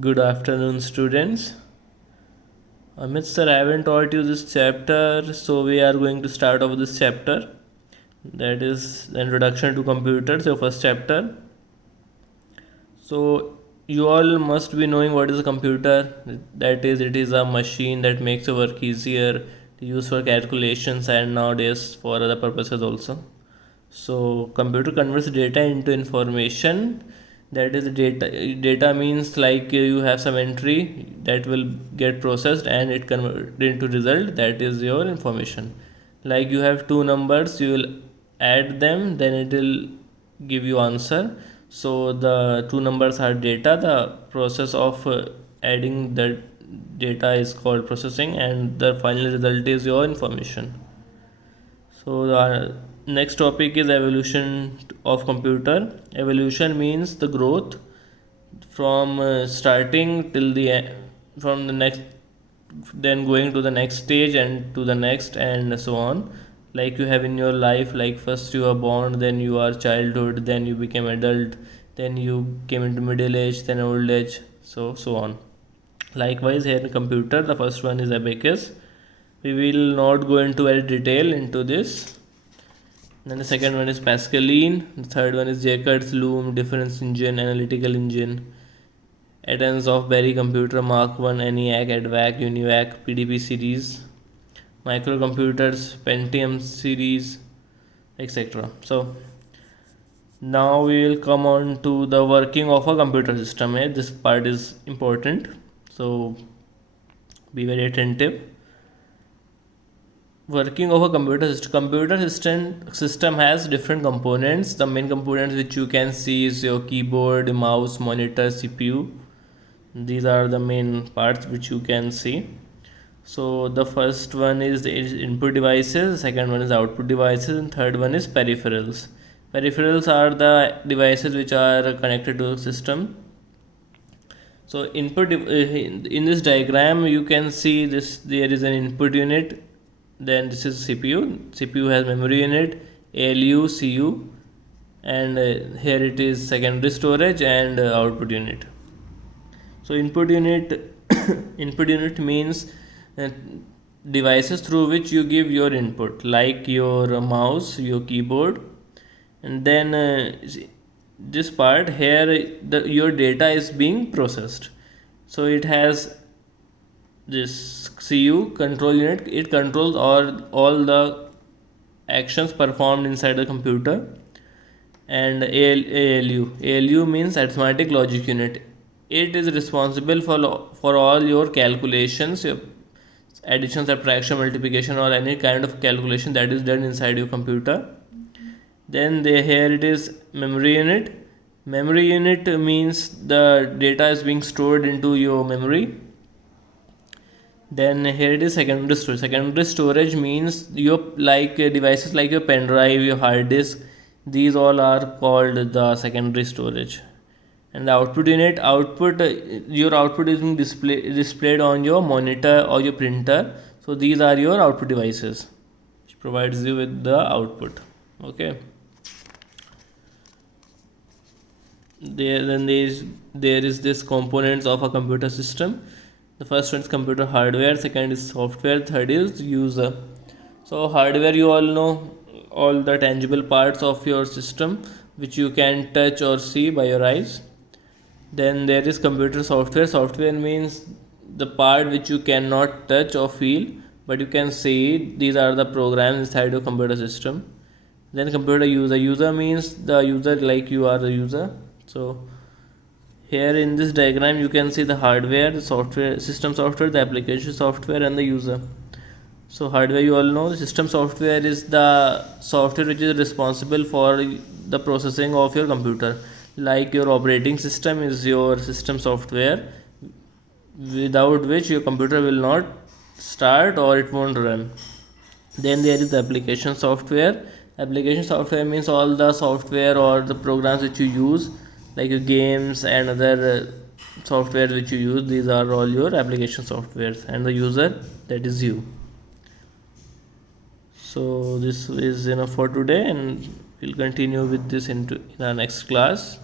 Good afternoon, students. Amit sir, I haven't taught you this chapter, so we are going to start off this chapter. That is the Introduction to Computers, your first chapter. So, you all must be knowing what is a computer. That is, it is a machine that makes your work easier, used for calculations and nowadays for other purposes also. So computer converts data into information. That is data. Data means like you have some entry that will get processed and it converted into result. That is your information. Like you have two numbers, you will add them, then it will give you answer. So the two numbers are data. The process of adding the data is called processing, and the final result is your information. So the next topic is evolution of computer. Evolution means the growth from starting till from the next, then going to the next stage and to the next and so on. Like you have in your life, like first you are born, then you are childhood, then you became adult, then you came into middle age, then old age, so on. Likewise, here in computer, the first one is abacus. We will not go into any detail into this. Then the second one is Pascaline. The third one is Jacob's Loom, Difference Engine, Analytical Engine. Addons of Berry Computer, Mark 1, ENIAC, ADVAC, UNIVAC, PDP series. Microcomputers, Pentium series, etc. So now we will come on to the working of a computer system. This part is important, so be very attentive. Working of a computer system has different components. The main components which you can see is your keyboard, mouse, monitor, CPU. These are the main parts which you can see. So the first one is the input devices, second one is output devices, and third one is peripherals. Peripherals are the devices which are connected to the system. So in this diagram you can see this, there is an input unit, then this is CPU has memory unit, ALU, CU, and here it is secondary storage and output unit. So input unit input unit means devices through which you give your input, like your mouse, your keyboard, and then this part here, your data is being processed. So it has this CU control unit. It controls all the actions performed inside the computer. And ALU means arithmetic logic unit. It is responsible for all your calculations, your addition, subtraction, multiplication, or any kind of calculation that is done inside your computer. Then here it is memory unit. Memory unit means the data is being stored into your memory. Then here it is secondary storage. Secondary storage means your devices like your pen drive, your hard disk. These all are called the secondary storage. And the output unit, your output is being displayed on your monitor or your printer. So these are your output devices, which provides you with the output. Okay. There is this components of a computer system. The first one is computer hardware, second is software, third is user. So hardware, you all know all the tangible parts of your system which you can touch or see by your eyes. Then there is computer software. Software means the part which you cannot touch or feel, but you can see. These are the programs inside your computer system. Then computer user. User means the user, like you are the user. So here in this diagram you can see the hardware, the software, system software, the application software, and the user. So hardware, you all know, the system software is the software which is responsible for the processing of your computer. Like your operating system is your system software, without which your computer will not start or it won't run. Then there is the application software. Application software means all the software or the programs which you use, like your games and other software which you use. These are all your application softwares. And the user, that is you. So this is enough for today, and we'll continue with this in our next class.